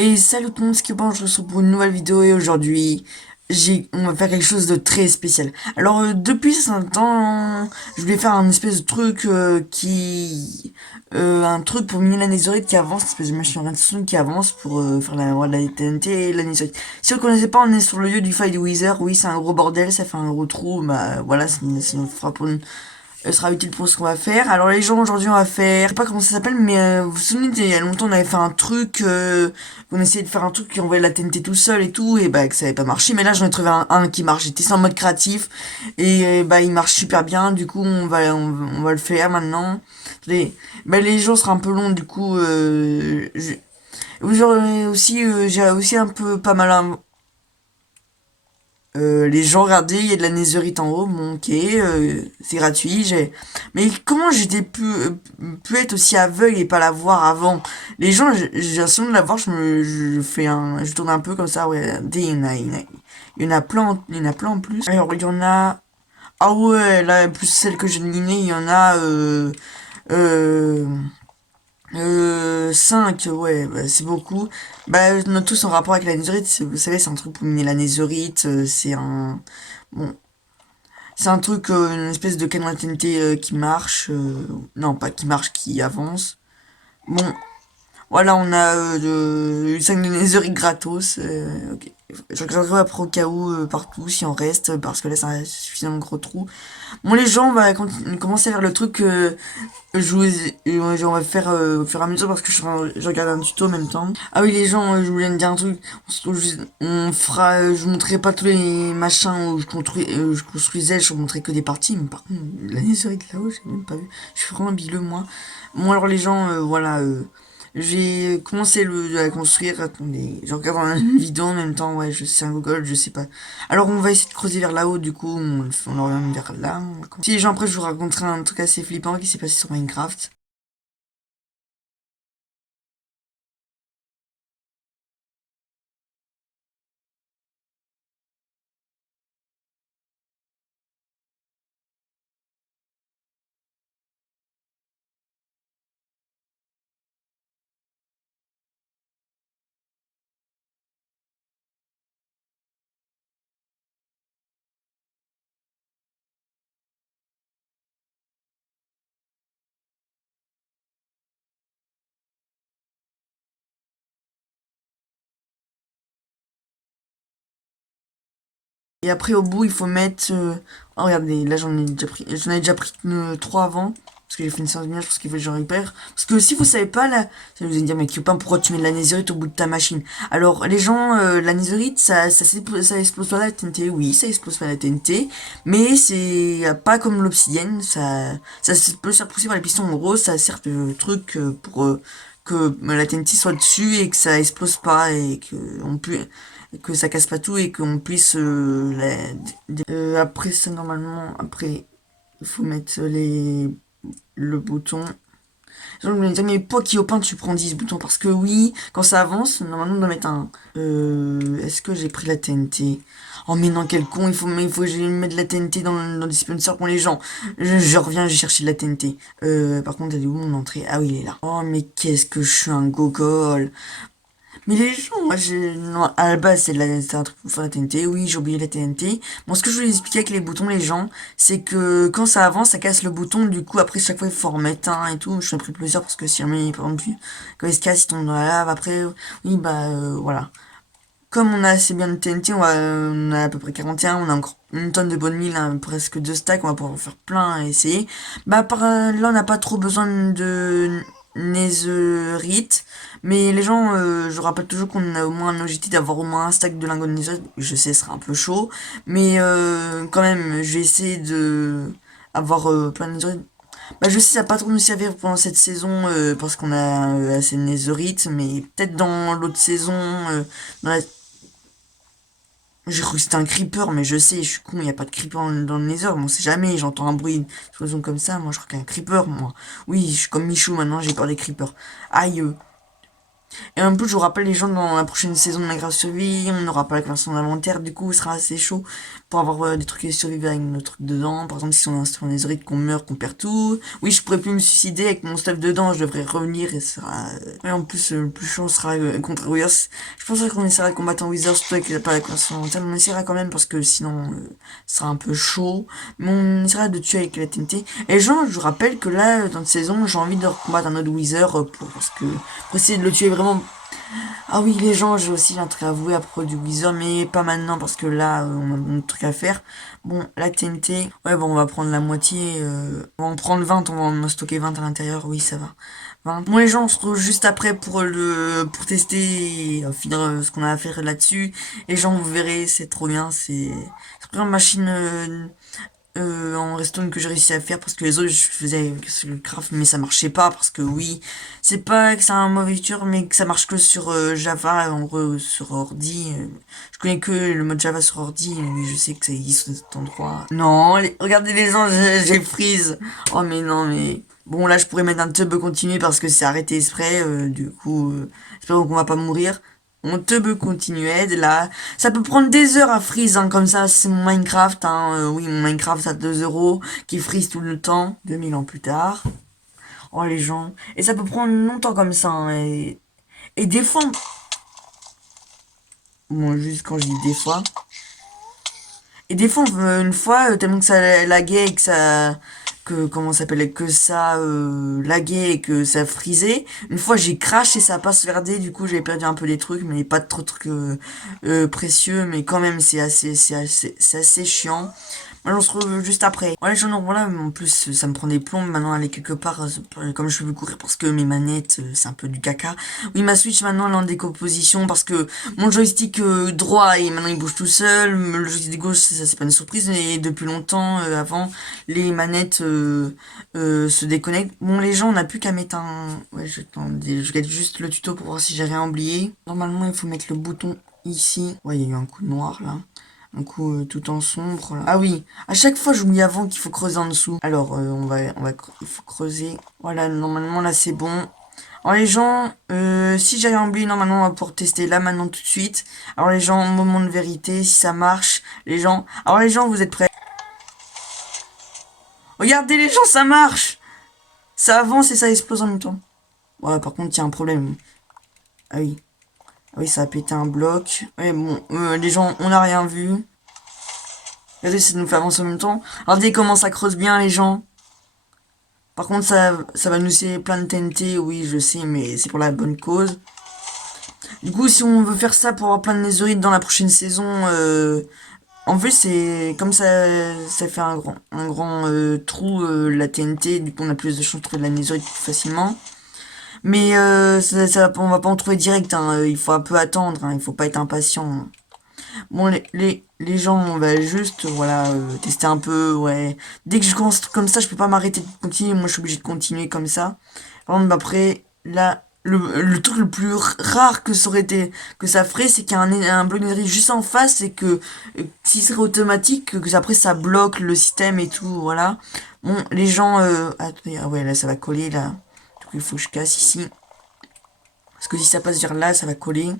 Et salut tout le monde, c'est Kyoban, je vous retrouve pour une nouvelle vidéo et aujourd'hui, on va faire quelque chose de très spécial. Alors, depuis un temps, je voulais faire un espèce de truc un truc pour miner la netherite qui avance, une espèce de machine redstone qui avance pour faire la TNT et la netherite. Si vous connaissez pas, on est sur le lieu du Fight Wither, oui, c'est un gros bordel, ça fait un gros trou, bah voilà, ça nous fera pour une sera utile pour ce qu'on va faire. Alors les gens aujourd'hui on va faire, je sais pas comment ça s'appelle, mais vous vous souvenez il y a longtemps on avait fait un truc, on essayait de faire un truc qui envoyait la TNT tout seul et tout, et bah que ça avait pas marché. Mais là j'en ai trouvé un qui marche. J'étais en mode créatif et bah il marche super bien. Du coup on va le faire maintenant. Les jours sera un peu long du coup. Vous aurez aussi j'ai aussi un peu pas mal les gens regardaient, il y a de la netherite en haut, bon ok, c'est gratuit, Mais comment j'étais pu être aussi aveugle et pas la voir avant? Les gens, j'ai l'impression de la voir, je tourne un peu comme ça, ouais, regardez, il y en a plein, il y en a plein en plus. Alors il y en a, ah ouais, là, plus celle que j'ai devinée, il y en a, euh, 5, ouais, bah, c'est beaucoup. Bah, on a tous en rapport avec la netherite, vous savez, c'est un truc pour miner la netherite, bon, c'est un truc, une espèce de canon à TNT qui marche, non, pas qui marche, qui avance. Bon, voilà, on a 5 de netherite gratos, ok. Je regarderai après au cas où, partout, si on reste, parce que là, c'est un suffisamment gros trou. Bon, les gens, on va commencer à faire le truc je vous, on va faire au fur et à mesure parce que je regarde un tuto en même temps. Ah oui les gens, je voulais me dire un truc. On fera, je vous montrerai pas tous les machins où je construisais, je vous montrerai que des parties. Mais par contre, la netherite là-haut, j'ai même pas vu. Je suis vraiment bileux moi. Bon alors les gens, voilà, j'ai commencé à construire. Attendez, je regarde une vidéo en même temps. Ouais, je sais un Google, je sais pas. Alors on va essayer de creuser vers là-haut. Du coup, on oriente vers là. Si les gens après, je vous raconterai un truc assez flippant qui s'est passé sur Minecraft. Et après, au bout, il faut mettre... Oh, regardez, là, j'en ai déjà pris 3 avant. Parce que j'ai fait une séance de minage, parce qu'il faut que j'en récupère. Parce que si vous savez pas, là, ça vous allez me dire, mais Cupin, pourquoi tu mets de la netherite au bout de ta machine? Alors, les gens, la netherite, ça explose pas la TNT. Oui, ça explose pas la TNT. Mais c'est pas comme l'obsidienne. Ça peut se faire pousser par les pistons. En gros, ça sert de truc pour que la TNT soit dessus et que ça explose pas et que ça casse pas tout et qu'on puisse après ça normalement après il faut mettre le bouton. Je me dire mais pourquoi Kyopin tu prends 10 boutons parce que oui quand ça avance normalement on doit mettre un est-ce que j'ai pris la TNT? Oh mais non quel con il faut que je mette de la TNT dans le dispenser pour les gens. Je reviens j'ai cherché de la TNT. Par contre elle est où mon entrée? Ah oui il est là. Oh mais qu'est-ce que je suis un gogol. Mais les gens, moi, non, à la base, c'est un truc pour faire la TNT. Oui, j'ai oublié la TNT. Bon, ce que je voulais expliquer avec les boutons, les gens, c'est que quand ça avance, ça casse le bouton. Du coup, après, chaque fois, il faut en remettre un et tout. Je m'ai pris plaisir parce que si jamais, par exemple, quand il se casse, il tombe dans la lave. Après, oui, bah, voilà. Comme on a assez bien de TNT, on a à peu près 41, on a encore une tonne de bonnes mille, hein, presque 2 stacks, on va pouvoir en faire plein et essayer. Bah là on n'a pas trop besoin de netherite, mais les gens, je rappelle toujours qu'on a au moins un objectif d'avoir au moins un stack de lingots de netherite, je sais ce sera un peu chaud, mais quand même je vais essayer de avoir plein de netherite. Bah je sais ça va pas trop nous servir pendant cette saison parce qu'on a assez de netherite, mais peut-être dans l'autre saison, dans la j'ai cru que c'était un creeper, mais je sais, je suis con, il n'y a pas de creeper dans le Nether, mais on sait jamais, j'entends un bruit d'explosion comme ça, moi je crois qu'il y a un creeper, moi. Oui, je suis comme Michou maintenant, j'ai peur des creepers. Aïe. Et en plus, je vous rappelle, les gens, dans la prochaine saison de Minecraft Survie, on n'aura pas la version d'inventaire, du coup, ce sera assez chaud pour avoir des trucs à survivre avec nos trucs dedans. Par exemple, si on installe un netherite, qu'on meurt, qu'on perd tout. Oui, je pourrais plus me suicider avec mon stuff dedans, je devrais revenir et ça sera... Et en plus, le plus chaud sera contre Withers. Je pense qu'on essaiera de combattre en Withers, surtout avec pas la version d'inventaire, mais on essaiera quand même parce que sinon, ce sera un peu chaud. Mais on essaiera de tuer avec la TNT. Et genre, je vous rappelle que là, dans cette saison, j'ai envie de combattre un autre Wither pour essayer de le tuer vraiment. Ah oui, les gens, j'ai aussi un truc à avouer à propos du Wither, mais pas maintenant parce que là, on a un truc à faire. Bon, la TNT, ouais, bon, on va prendre la moitié. On va en prendre 20, on va en stocker 20 à l'intérieur, oui, ça va. 20. Bon, les gens, on se retrouve juste après pour tester, finir ce qu'on a à faire là-dessus. Et gens, vous verrez, c'est trop bien, c'est une machine en redstone que j'ai réussi à faire parce que les autres je faisais sur le craft mais ça marchait pas parce que oui c'est pas que c'est un mauvais feature mais que ça marche que sur Java en gros sur ordi je connais que le mode Java sur ordi mais je sais que ça existe sur cet endroit non regardez les gens j'ai freeze oh mais non mais bon là je pourrais mettre un tub continuer parce que c'est arrêté exprès du coup j'espère qu'on va pas mourir on te peut continuer de là. Ça peut prendre des heures à freeze, hein, comme ça, c'est mon Minecraft, hein. Oui, mon Minecraft à 2 € qui freeze tout le temps. 2000 ans plus tard. Oh, les gens. Et ça peut prendre longtemps comme ça, hein, et des fois... Bon, juste quand je dis des fois. Et des fois, une fois, tellement que ça laguait et que ça... Que, comment ça s'appelle, que ça laguait et que ça frisait. Une fois, j'ai crash et ça passe verdé. Du coup, j'ai perdu un peu des trucs, mais pas trop de trucs précieux. Mais quand même, c'est assez chiant. Moi, on se retrouve juste après. Ouais, j'en ai, voilà, mais en plus, ça me prend des plombs maintenant aller quelque part, comme je peux courir parce que mes manettes, c'est un peu du caca. Oui, ma Switch maintenant, elle est en décomposition parce que mon joystick droit, et maintenant il bouge tout seul. Le joystick gauche, ça c'est pas une surprise, mais depuis longtemps, avant, les manettes se déconnectent. Bon, les gens, on n'a plus qu'à mettre un... Ouais, je regarde juste le tuto pour voir si j'ai rien oublié. Normalement, il faut mettre le bouton ici. Ouais, il y a eu un coup de noir, là. Un coup tout en sombre là. Ah oui, à chaque fois j'oublie avant qu'il faut creuser en dessous. Alors il faut creuser. Voilà, normalement là c'est bon. Alors les gens, si j'ai oublié, normalement on va pouvoir tester là maintenant tout de suite. Alors les gens, moment de vérité, si ça marche, les gens. Alors les gens, vous êtes prêts? Regardez les gens, ça marche. Ça avance et ça explose en même temps. Ouais, par contre il y a un problème. Ah oui. Ah oui, ça a pété un bloc. Ouais bon, les gens, on n'a rien vu. Regardez, ça nous fait avancer en même temps. Regardez comment ça creuse bien les gens. Par contre, ça va nous laisser plein de TNT, oui, je sais, mais c'est pour la bonne cause. Du coup, si on veut faire ça pour avoir plein de netherite dans la prochaine saison, en fait, c'est comme ça fait un grand trou, la TNT. Du coup, on a plus de chances de trouver de la netherite plus facilement. Mais on va pas en trouver direct, hein. Il faut un peu attendre, hein. Il faut pas être impatient. Bon, les gens, on va juste, voilà, tester un peu, ouais. Dès que je commence comme ça, je peux pas m'arrêter de continuer. Moi, je suis obligé de continuer comme ça. Par exemple, après, là, le truc le plus rare que ça aurait été, que ça ferait, c'est qu'il y a un bloc d'énergie juste en face et que si c'est automatique, que après ça bloque le système et tout, voilà. Bon, les gens, attendez, ah ouais, là, ça va coller, là. Du coup, il faut que je casse ici. Parce que si ça passe vers là, ça va coller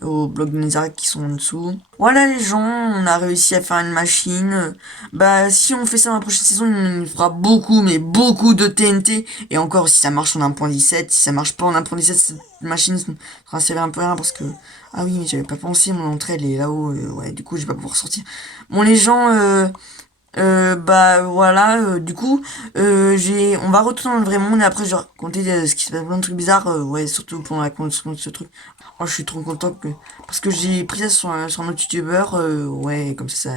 aux blocs de netherrack qui sont en dessous. Voilà les gens, on a réussi à faire une machine. Bah si on fait ça dans la prochaine saison, il fera beaucoup, mais beaucoup de TNT. Et encore, si ça marche en 1.17, si ça marche pas en 1.17, cette machine sera servi un peu rien parce que... Ah oui, mais j'avais pas pensé, mon entrée elle est là-haut. Ouais, du coup, je vais pas pouvoir sortir. Bon les gens... bah voilà, du coup, on va retourner dans le vrai monde et après je vais raconter ce qui se passe, plein de trucs bizarres, ouais, surtout pour la construction de ce truc. Oh, je suis trop content parce que j'ai pris ça sur un autre youtubeur, ouais, comme ça,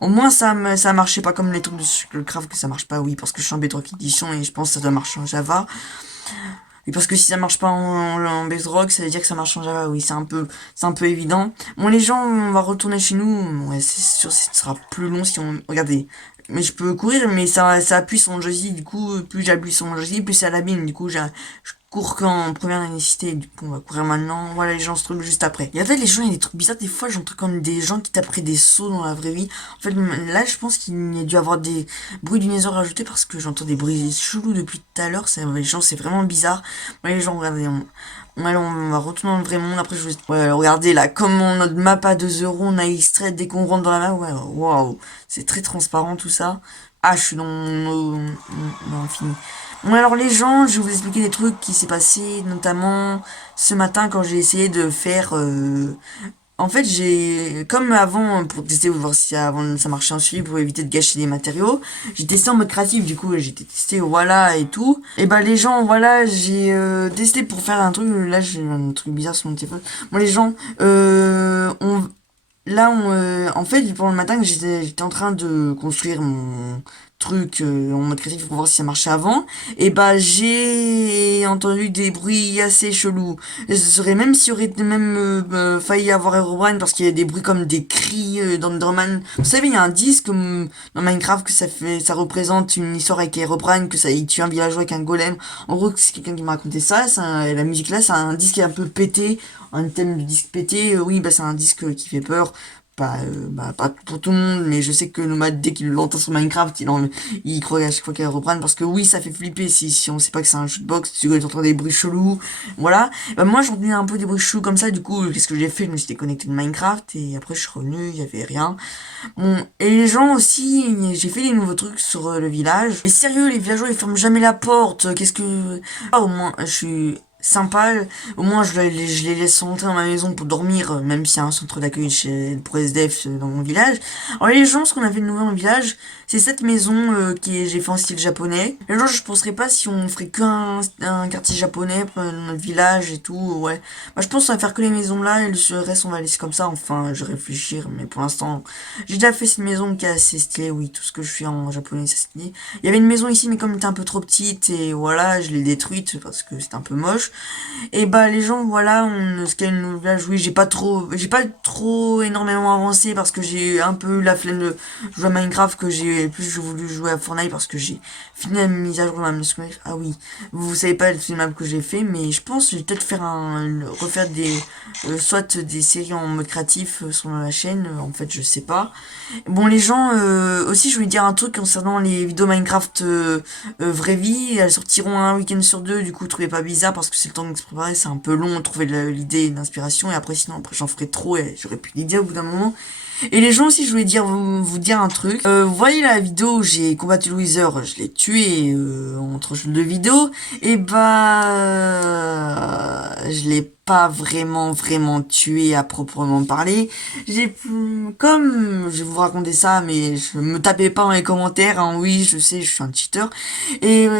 au moins ça marchait pas comme les trucs de le craft que ça marche pas, oui, parce que je suis en B3 édition et je pense que ça doit marcher en Java. Et parce que si ça marche pas en Bedrock, ça veut dire que ça marche en Java. Oui, c'est un peu évident. Bon, les gens, on va retourner chez nous. Ouais, c'est sûr, ce sera plus long si on... Regardez. Mais je peux courir, mais ça appuie sur mon joystick. Du coup, plus j'appuie sur mon joystick, plus ça l'abîme. Du coup, je cours qu'en première nécessité, du coup on va courir maintenant, voilà les gens se trouvent juste après. Et en fait les gens, il y a des trucs bizarres, des fois j'entends comme des gens qui taperaient des sauts dans la vraie vie. En fait là je pense qu'il y a dû avoir des bruits du dinosaure rajoutés parce que j'entends des bruits chelous depuis tout à l'heure, les gens c'est vraiment bizarre. Voilà les gens, regardez, on va retourner dans le vrai monde, après je vais... Ouais, regardez là, comme notre map à 2 €, on a extrait dès qu'on rentre dans la map, ouais, waouh, c'est très transparent tout ça. Ah, je suis dans l'infini. Bon, alors les gens, je vais vous expliquer des trucs qui s'est passé, notamment ce matin quand j'ai essayé de faire... En fait, comme avant, pour tester, voir si avant ça marchait en suivi, pour éviter de gâcher des matériaux, j'ai testé en mode créatif, du coup, j'ai testé, voilà, et tout. Et bah, les gens, voilà, j'ai testé pour faire un truc, là, j'ai un truc bizarre sur mon téléphone. Moi, les gens, en fait, pendant le matin, j'étais en train de construire mon truc en mode créatif pour voir si ça marchait avant. Et bah, j'ai entendu des bruits assez chelous. Et ce serait même s'il y aurait même failli avoir Herobrine parce qu'il y a des bruits comme des cris d'Enderman. Vous savez, il y a un disque dans Minecraft que ça représente une histoire avec Herobrine, que ça, il tue un villageois avec un golem. En gros, c'est quelqu'un qui m'a raconté ça. Et la musique là, c'est un disque qui est un peu pété, un thème de disque pété. Oui, bah c'est un disque qui fait peur. Pas pour tout le monde, mais je sais que Nomad, dès qu'il l'entend sur Minecraft, il croit à chaque fois qu'elle reprenne, parce que oui, ça fait flipper si on sait pas que c'est un shootbox, tu entends des bruits chelous, voilà. Bah, moi, j'entendais un peu des bruits chelous comme ça, du coup, qu'est-ce que j'ai fait? Je me suis déconnecté de Minecraft, et après, je suis revenu, il y avait rien. Bon, et les gens aussi, j'ai fait des nouveaux trucs sur le village. Et sérieux, les villageois, ils ferment jamais la porte, qu'est-ce que... Ah, au moins, je suis sympa, au moins je les laisse rentrer dans ma maison pour dormir, même s'il y a un centre d'accueil pour SDF dans mon village. Alors les gens, ce qu'on a fait de nouveau dans le village, c'est cette maison j'ai fait en style japonais. Les gens, je penserais pas si on ferait un quartier japonais pour notre village et tout, ouais. Bah, je pense qu'on va faire que les maisons là, et le reste on va laisser comme ça, enfin, je vais réfléchir, mais pour l'instant, j'ai déjà fait cette maison qui est assez stylée, oui, tout ce que je fais en japonais, c'est stylé. Il y avait une maison ici, mais comme elle était un peu trop petite, et voilà, je l'ai détruite parce que c'était un peu moche. Et bah les gens, voilà, on scanne le village. Oui, j'ai pas trop énormément avancé parce que j'ai un peu la flemme de jouer à Minecraft, que j'ai plus voulu jouer à Fortnite parce que j'ai fini la mise à jour de ma maison. Ah oui, vous savez pas le map que j'ai fait, mais je pense que je vais peut-être refaire soit des séries en mode créatif sur la chaîne. En fait, je sais pas. Bon, les gens, aussi, je voulais dire un truc concernant les vidéos Minecraft vraie vie. Elles sortiront un week-end sur deux, du coup, trouvez pas bizarre parce que c'est le temps de se préparer, c'est un peu long, trouver l'idée, l'inspiration, et après, sinon, après, j'en ferai trop et j'aurais plus d'idée au bout d'un moment. Et les gens aussi, je voulais vous dire un truc. Vous voyez la vidéo où j'ai combattu le Wither, je l'ai tué entre deux vidéos, et je l'ai pas vraiment tué à proprement parler. Comme je vais vous raconter ça, mais je me tapez pas dans les commentaires, hein, oui, je sais, je suis un cheater. Et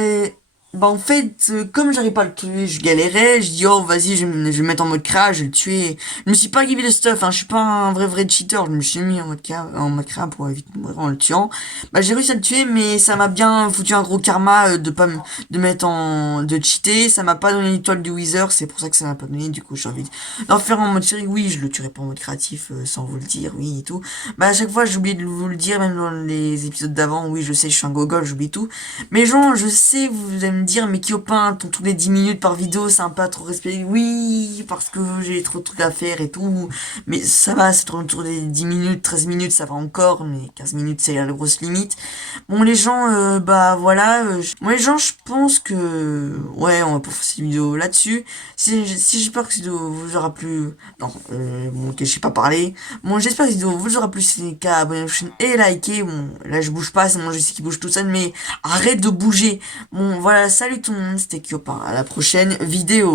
bah en fait, comme j'arrive pas à le tuer, je galérais, je dis oh vas-y, je vais me mettre en mode créa, je vais le tuer. Je me suis pas givé le stuff, hein, je suis pas un vrai cheater, je me suis mis en mode créa pour éviter de mourir en le tuant. Bah j'ai réussi à le tuer, mais ça m'a bien foutu un gros karma de mettre de cheater, ça m'a pas donné l'étoile du Wither, c'est pour ça que ça m'a pas donné, du coup j'ai envie d'en faire en mode série, oui, je le tuerai pas en mode créatif, sans vous le dire, oui et tout. Bah à chaque fois j'oublie de vous le dire, même dans les épisodes d'avant, oui je sais, je suis un gogol, j'oublie tout. Mais gens, je sais, vous allez me dire, mais Kyopin, ton tourné 10 minutes par vidéo, c'est un peu trop respecté. Oui, parce que j'ai trop de trucs à faire et tout. Mais ça va, c'est autour des 10 minutes, 13 minutes, ça va encore. Mais 15 minutes, c'est la grosse limite. Bon, les gens, bah voilà. Moi, les gens, je pense que... Ouais, on va pas faire cette vidéo là-dessus. Si j'espère que cette vidéo vous aura plu... Non, bon, ok, je sais pas parler. Bon, j'espère que cette vidéo vous aura plu. C'est le cas, abonnez-vous à la chaîne et likez. Bon, là, je bouge pas, c'est mon joystick qui bouge tout seul, mais arrête de bouger. Bon, voilà, salut tout le monde, c'était Kyopin. À la prochaine vidéo.